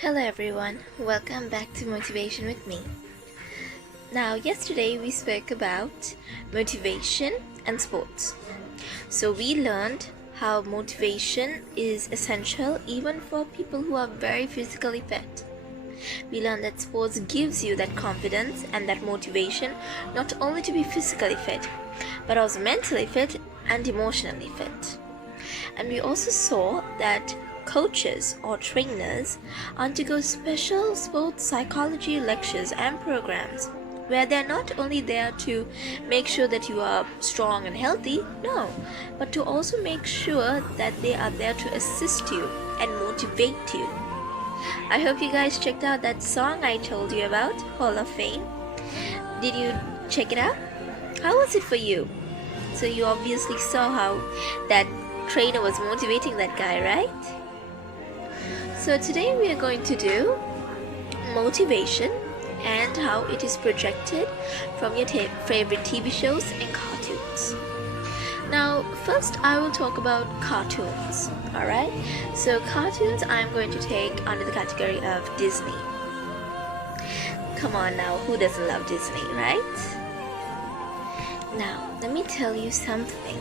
Hello everyone, welcome back to Motivation with me. Now, yesterday we spoke about motivation and sports. So, we learned how motivation is essential even for people who are very physically fit. We learned that sports gives you that confidence and that motivation not only to be physically fit, but also mentally fit and emotionally fit. And we also saw that coaches or trainers undergo special sports psychology lectures and programs where they're not only there to make sure that you are strong and healthy, no, but to also make sure that they are there to assist you and motivate you. I hope you guys checked out that song I told you about, Hall of Fame. Did you check it out? How was it for you? So you obviously saw how that trainer was motivating that guy, right? So today we are going to do motivation and how it is projected from your favorite TV shows and cartoons. Now, first I will talk about cartoons, alright? So cartoons I'm going to take under the category of Disney. Come on now, who doesn't love Disney, right? Now, let me tell you something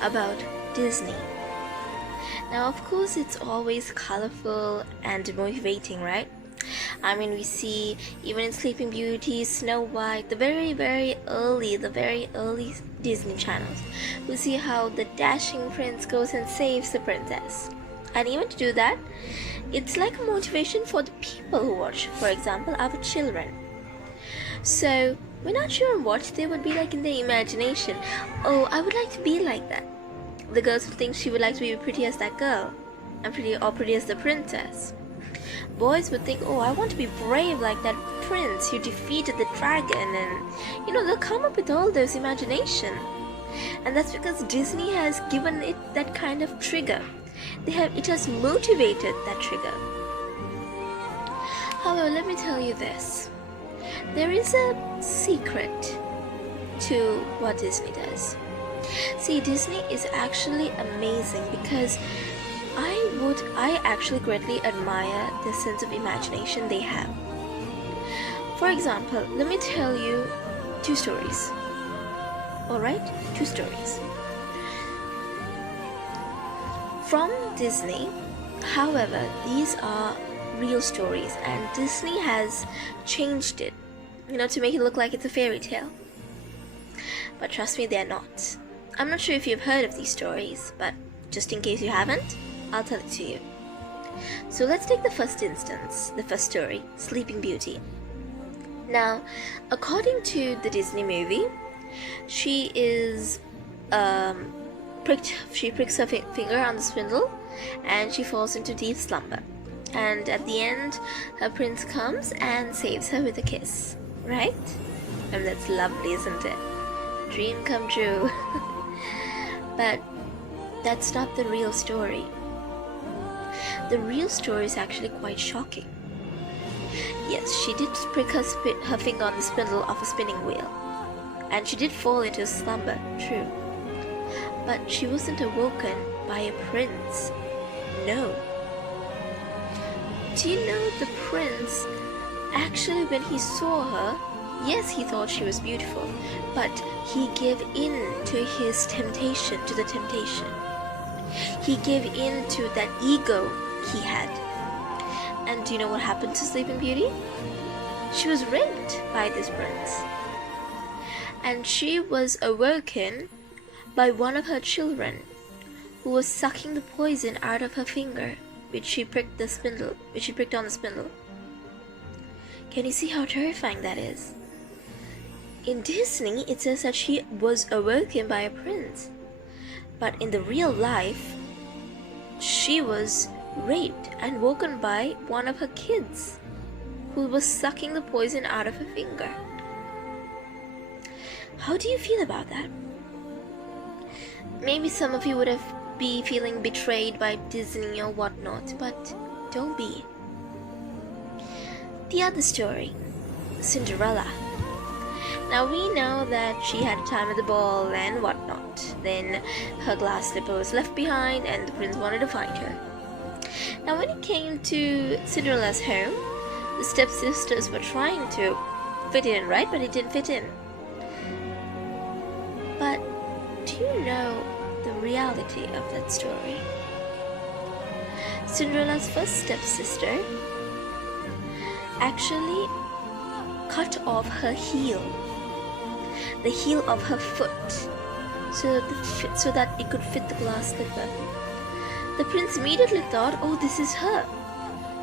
about Disney. Now, of course, it's always colorful and motivating, right? I mean, we see even in Sleeping Beauty, Snow White, the very early Disney channels, we see how the dashing prince goes and saves the princess. And even to do that, it's like a motivation for the people who watch, for example, our children. So, we're not sure what they would be like in their imagination. Oh, I would like to be like that. The girls would think she would like to be pretty as that girl, and pretty as the princess. Boys would think, oh, I want to be brave like that prince who defeated the dragon, and they'll come up with all those imagination. And that's because Disney has given it that kind of trigger. It has motivated that trigger. However, let me tell you this. There is a secret to what Disney does. See, Disney is actually amazing because I actually greatly admire the sense of imagination they have. For example, let me tell you two stories. Alright? Two stories. From Disney, however, these are real stories and Disney has changed it, to make it look like it's a fairy tale. But trust me, they're not. I'm not sure if you've heard of these stories, but just in case you haven't, I'll tell it to you. So let's take the first instance, the first story, Sleeping Beauty. Now, according to the Disney movie, she pricks her finger on the spindle and she falls into deep slumber. And at the end, her prince comes and saves her with a kiss, right? And that's lovely, isn't it? Dream come true. But that's not the real story. The real story is actually quite shocking. Yes, she did prick her finger on the spindle of a spinning wheel. And she did fall into a slumber, true. But she wasn't awoken by a prince. No. Do you know the prince, actually when he saw her, yes, he thought she was beautiful, but he gave in to his temptation, to the temptation. He gave in to that ego he had. And do you know what happened to Sleeping Beauty? She was raped by this prince. And she was awoken by one of her children who was sucking the poison out of her finger, which she pricked on the spindle. Can you see how terrifying that is? In Disney, it says that she was awoken by a prince. But in the real life, she was raped and woken by one of her kids who was sucking the poison out of her finger. How do you feel about that? Maybe some of you would be feeling betrayed by Disney or whatnot, but don't be. The other story, Cinderella. Now we know that she had a time at the ball and whatnot. Then her glass slipper was left behind and the prince wanted to find her. Now, when it came to Cinderella's home, the stepsisters were trying to fit in, right? But it didn't fit in. But do you know the reality of that story? Cinderella's first stepsister actually cut off her heel, the heel of her foot, so that it could fit the glass slipper. The prince immediately thought, oh, this is her.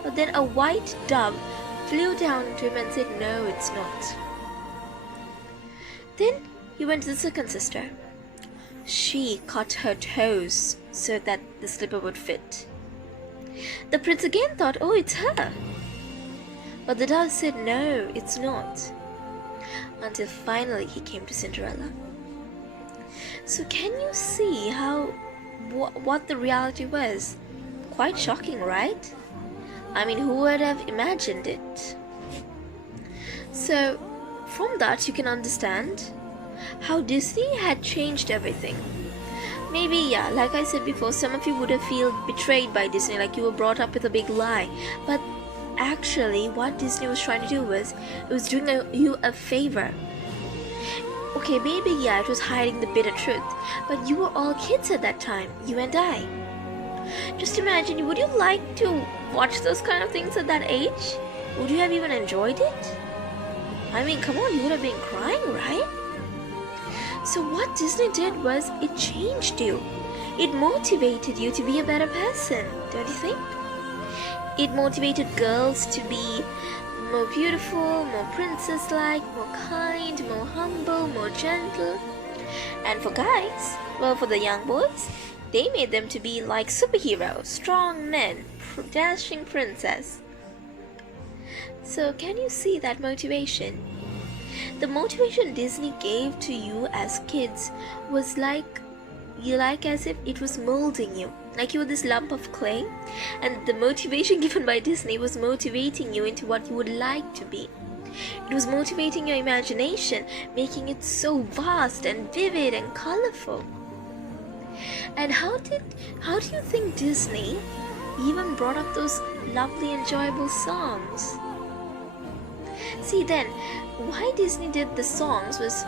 But then a white dove flew down to him and said, no, it's not. Then he went to the second sister. She cut her toes so that the slipper would fit. The prince again thought, oh, it's her. But the dove said, no, it's not. Until finally he came to Cinderella. So can you see what the reality was? Quite shocking, right? I mean, who would have imagined it? So from that you can understand how Disney had changed everything. Maybe, yeah, like I said before, some of you would have felt betrayed by Disney, like you were brought up with a big lie. But actually, what Disney was trying to do was, it was doing you a favor. Okay, maybe, yeah, it was hiding the bitter truth, but you were all kids at that time, you and I. Just imagine, would you like to watch those kind of things at that age? Would you have even enjoyed it? I mean, come on, you would have been crying, right? So what Disney did was, it changed you. It motivated you to be a better person, don't you think? It motivated girls to be more beautiful, more princess-like, more kind, more humble, more gentle. And for guys, well, for the young boys, they made them to be like superheroes, strong men, dashing princess. So can you see that motivation? The motivation Disney gave to you as kids was like as if it was molding you, like you were this lump of clay, and the motivation given by Disney was motivating you into what you would like to be. It was motivating your imagination, making it so vast and vivid and colorful. And how do you think Disney even brought up those lovely, enjoyable songs? See, then, why Disney did the songs was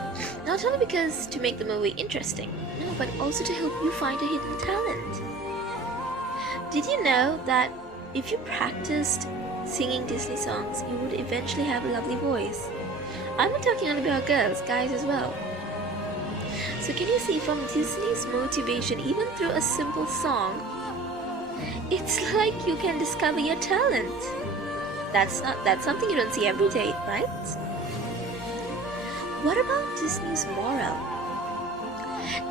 not only because to make the movie interesting, no, but also to help you find a hidden talent. Did you know that if you practiced singing Disney songs, you would eventually have a lovely voice? I'm not talking only about girls, guys as well. So can you see, from Disney's motivation, even through a simple song, it's like you can discover your talent. That's something you don't see every day, right? What about Disney's moral?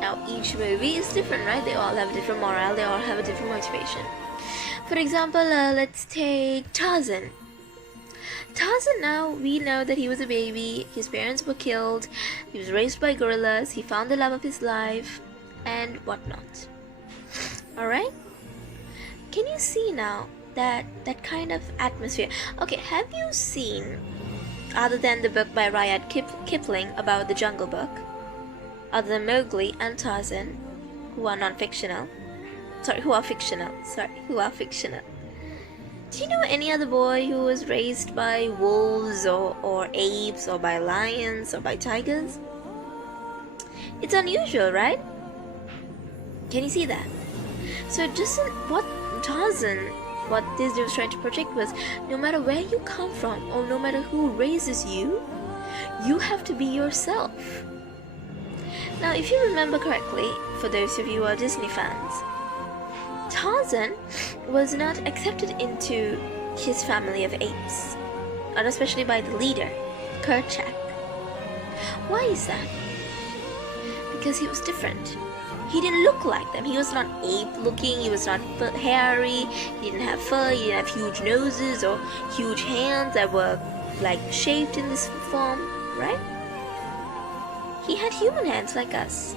Now, each movie is different, right? They all have a different moral, they all have a different motivation. For example, let's take Tarzan. Tarzan, now we know that he was a baby, his parents were killed, he was raised by gorillas, he found the love of his life, and whatnot. Alright? Can you see now that kind of atmosphere? Okay, have you seen, other than the book by Rudyard Kipling about the Jungle Book, other than Mowgli and Tarzan, who are fictional? Do you know any other boy who was raised by wolves or apes or by lions or by tigers? It's unusual, right? Can you see that? So just what Disney was trying to project was, no matter where you come from or no matter who raises you, you have to be yourself. Now, if you remember correctly, for those of you who are Disney fans, Tarzan was not accepted into his family of apes, and especially by the leader, Kerchak. Why is that? Because he was different. He didn't look like them. He was not ape-looking, he was not hairy, he didn't have fur, he didn't have huge noses or huge hands that were like shaped in this form, right? He had human hands like us.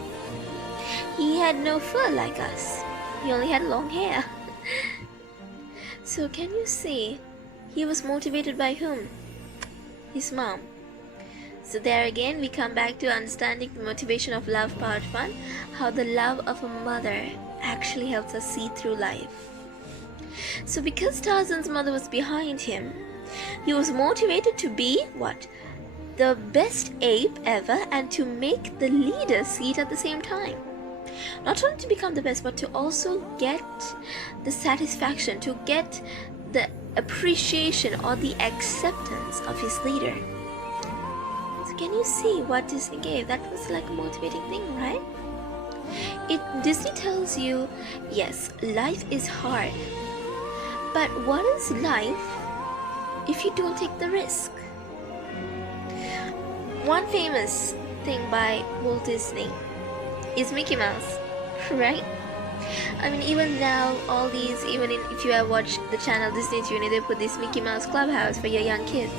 He had no fur like us. He only had long hair. So can you see, he was motivated by whom? His mom. So there again, we come back to understanding the motivation of love, part 1, how the love of a mother actually helps us see through life. So because Tarzan's mother was behind him, he was motivated to be what? The best ape ever, and to make the leader seat at the same time. Not only to become the best, but to also get the satisfaction, to get the appreciation or the acceptance of his leader. So can you see what Disney gave? That was like a motivating thing, right? Disney tells you, yes, life is hard, but what is life if you don't take the risk? One famous thing by Walt Disney is Mickey Mouse, right? I mean, even now, all these, if you have watched the channel Disney Junior, they put this Mickey Mouse Clubhouse for your young kids.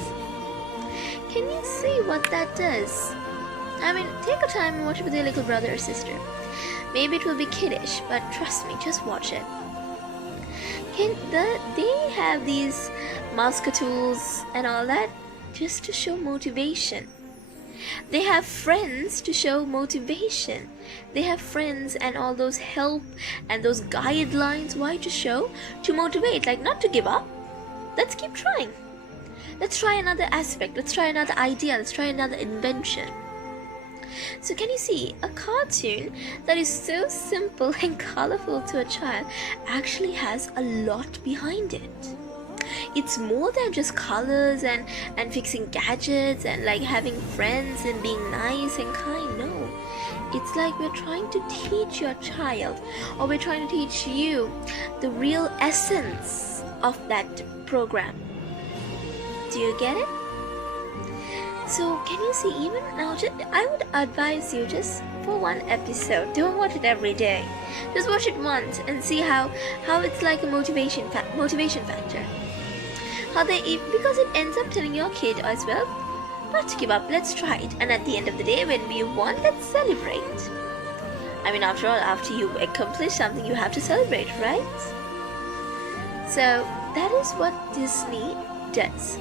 Can you see what that does? I mean, take a time and watch it with your little brother or sister. Maybe it will be kiddish, but trust me, just watch it. They have these muscatools and all that just to show motivation. They have friends to show motivation. They have friends and all those help and those guidelines. Why to show? To motivate, like not to give up. Let's keep trying. Let's try another aspect. Let's try another idea. Let's try another invention. So can you see, a cartoon that is so simple and colorful to a child actually has a lot behind it. It's more than just colors and fixing gadgets and like having friends and being nice and kind. No, it's like we're trying to teach your child, or we're trying to teach you the real essence of that program. Do you get it? So can you see, even now, I would advise you just for one episode. Don't watch it every day. Just watch it once and see how it's like a motivation factor. Because it ends up telling your kid as well, not to give up, let's try it. And at the end of the day, when we won, let's celebrate. I mean, after all, after you accomplish something, you have to celebrate, right? So that is what Disney does.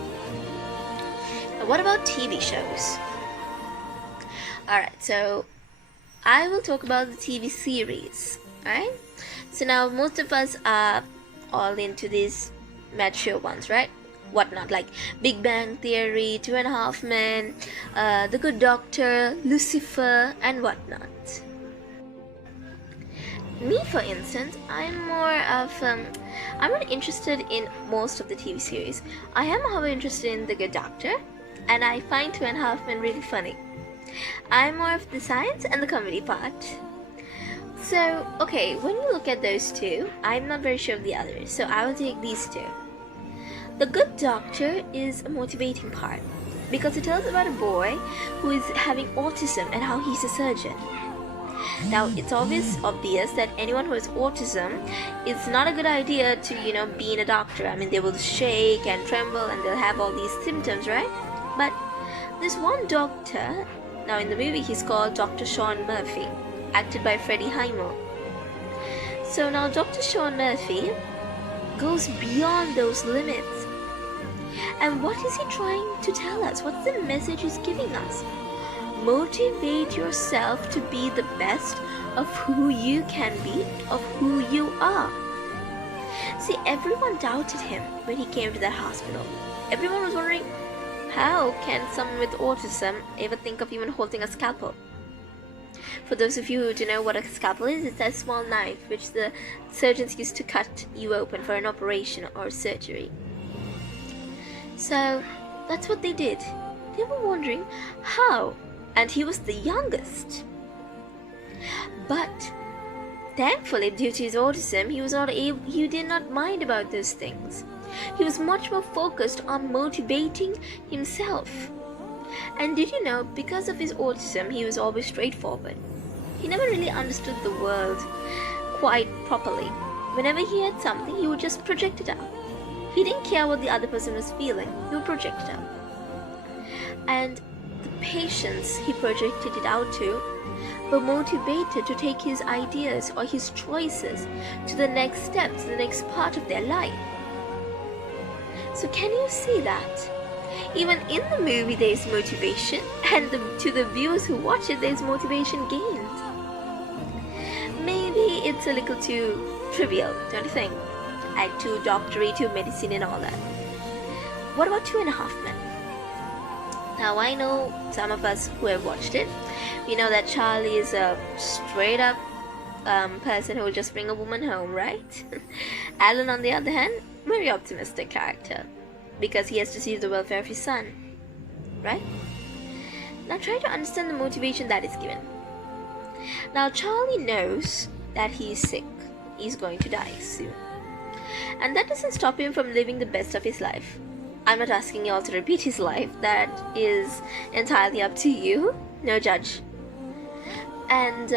Now, what about TV shows? Alright, so I will talk about the TV series. Alright? So now most of us are all into these mature ones, right? Whatnot, like Big Bang Theory, 2.5 Men, The Good Doctor, Lucifer, and whatnot. Me, for instance, I'm not interested in most of the TV series. I am, however, interested in The Good Doctor, and I find 2.5 Men really funny. I'm more of the science and the comedy part. So, okay, when you look at those two, I'm not very sure of the others, so I will take these two. The Good Doctor is a motivating part because it tells about a boy who is having autism and how he's a surgeon. Now, it's obvious that anyone who has autism, it's not a good idea to, being a doctor. I mean, they will shake and tremble and they'll have all these symptoms, right? But this one doctor, now in the movie he's called Dr. Sean Murphy, acted by Freddie Highmore. So now Dr. Sean Murphy goes beyond those limits. And what is he trying to tell us? What's the message he's giving us? Motivate yourself to be the best of who you can be, of who you are. See, everyone doubted him when he came to that hospital. Everyone was wondering, how can someone with autism ever think of even holding a scalpel? For those of you who don't know what a scalpel is, it's that small knife which the surgeons used to cut you open for an operation or surgery. So that's what they did. They were wondering how, and he was the youngest. But thankfully, due to his autism, he did not mind about those things. He was much more focused on motivating himself. And did you know, because of his autism, he was always straightforward. He never really understood the world quite properly. Whenever he had something, he would just project it out. He didn't care what the other person was feeling, he would project it out. And the patients he projected it out to were motivated to take his ideas or his choices to the next step, to the next part of their life. So can you see that? Even in the movie there is motivation, and to the viewers who watch it there is motivation gained. Maybe it's a little too trivial, don't you think? and 2 doctorate, 2 medicine and all that. What about 2.5 Men? Now I know some of us who have watched it, we know that Charlie is a straight up person who will just bring a woman home, right? Alan, on the other hand, very optimistic character because he has to see the welfare of his son, right? Now try to understand the motivation that is given. Now Charlie knows that he is sick, he's going to die soon, and that doesn't stop him from living the best of his life. I'm not asking you all to repeat his life, that is entirely up to you, no judge. And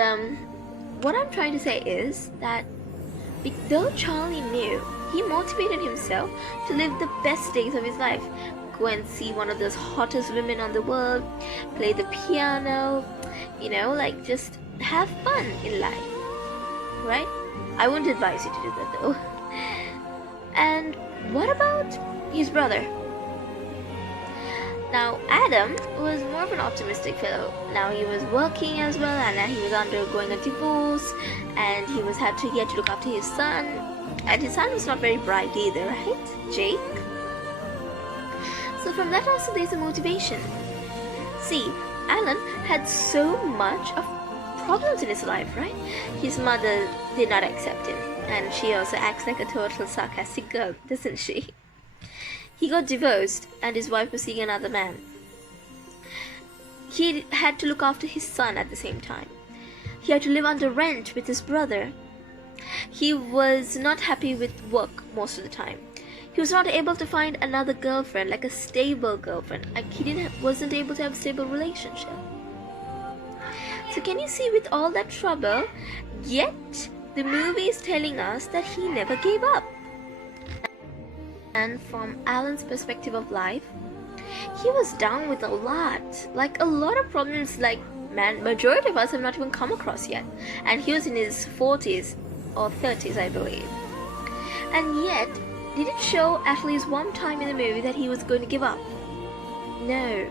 what I'm trying to say is that though Charlie knew, he motivated himself to live the best days of his life. Go and see one of those hottest women on the world, play the piano, like just have fun in life, right? I wouldn't advise you to do that though. And what about his brother? Now Adam was more of an optimistic fellow. Now he was working as well, and he was undergoing a divorce, and he had to look after his son, and his son was not very bright either, right, Jake? So from that also there's a motivation. See, Alan had so much of problems in his life, right? His mother did not accept him, and she also acts like a total sarcastic girl, doesn't she? He got divorced and his wife was seeing another man. He had to look after his son at the same time. He had to live under rent with his brother. He was not happy with work most of the time. He was not able to find another girlfriend, like a stable girlfriend. Like wasn't able to have a stable relationship. So can you see, with all that trouble, yet the movie is telling us that he never gave up. And from Alan's perspective of life, he was down with a lot of problems, like majority of us have not even come across yet. And he was in his 40s or 30s, I believe. And yet, did it show at least one time in the movie that he was going to give up? No.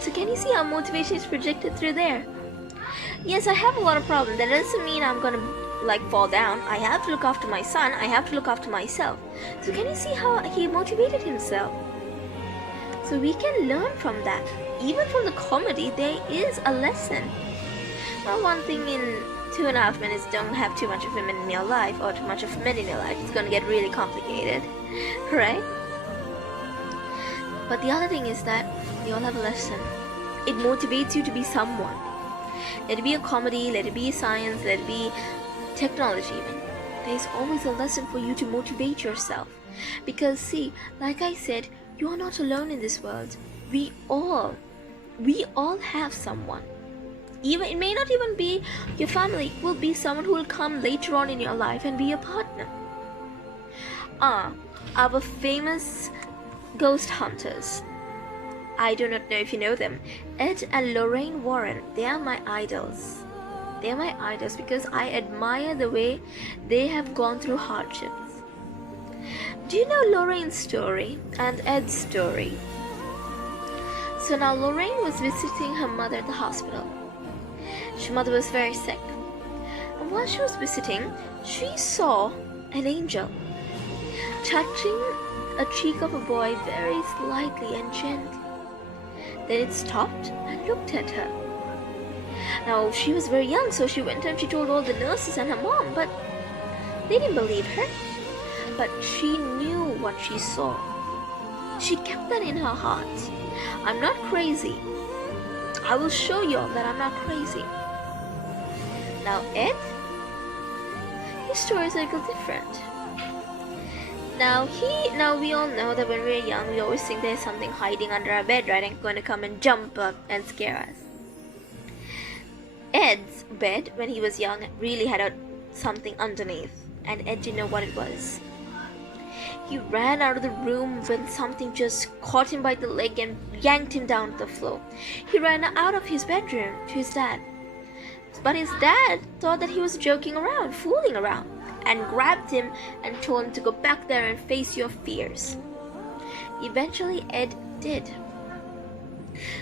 So can you see how motivation is projected through there? Yes, I have a lot of problems. That doesn't mean I'm gonna fall down. I have to look after my son. I have to look after myself. So can you see how he motivated himself? So we can learn from that. Even from the comedy, there is a lesson. Well, one thing in 2.5 Men is don't have too much of women in your life or too much of men in your life. It's gonna get really complicated, right? But the other thing is that they all have a lesson. It motivates you to be someone. Let it be a comedy, let it be science, let it be technology even. There's always a lesson for you to motivate yourself. Because see, like I said, you are not alone in this world. We all have someone. Even it may not even be your family, it will be someone who will come later on in your life and be your partner. Our famous ghost hunters. I do not know if you know them. Ed and Lorraine Warren, they are my idols. They are my idols because I admire the way they have gone through hardships. Do you know Lorraine's story and Ed's story? So now Lorraine was visiting her mother at the hospital. Her mother was very sick. And while she was visiting, she saw an angel touching a cheek of a boy very slightly and gently. Then it stopped and looked at her. Now she was very young, so she went and she told all the nurses and her mom, but they didn't believe her. But she knew what she saw. She kept that in her heart. I'm not crazy. I will show you all that I'm not crazy. Now Ed, his story is a little different. Now we all know that when we're young, we always think there's something hiding under our bed, right, and going to come and jump up and scare us. Ed's bed, when he was young, really had something underneath, and Ed didn't know what it was. He ran out of the room when something just caught him by the leg and yanked him down to the floor. He ran out of his bedroom to his dad. But his dad thought that he was joking around, fooling around, and grabbed him and told him to go back there and face your fears. Eventually, Ed did.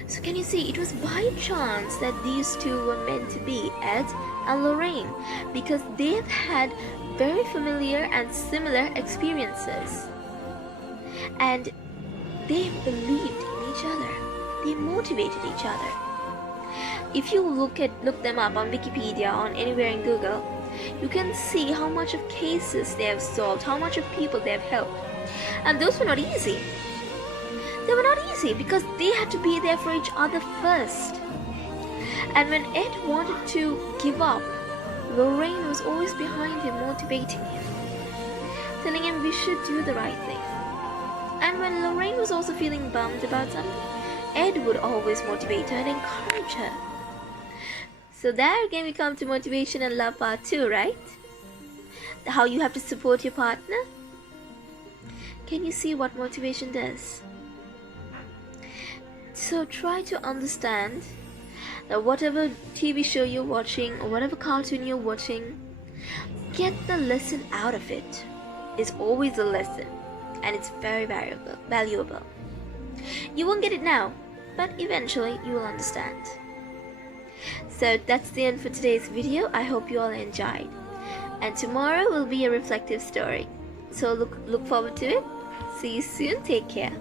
So can you see, it was by chance that these two were meant to be, Ed and Lorraine, because they've had very familiar and similar experiences. And they believed in each other. They motivated each other. If you look them up on Wikipedia, on anywhere in Google, you can see how much of cases they have solved, how much of people they have helped. And those were not easy. They were not easy because they had to be there for each other first. And when Ed wanted to give up, Lorraine was always behind him, motivating him, telling him we should do the right thing. And when Lorraine was also feeling bummed about something, Ed would always motivate her and encourage her. So there again we come to motivation and love part 2, right? How you have to support your partner. Can you see what motivation does? So try to understand that whatever TV show you're watching or whatever cartoon you're watching, get the lesson out of it. It's always a lesson, and it's very valuable. You won't get it now, but eventually you will understand. So that's the end for today's video. I hope you all enjoyed, and tomorrow will be a reflective story, so look forward to it. See you soon. Take care.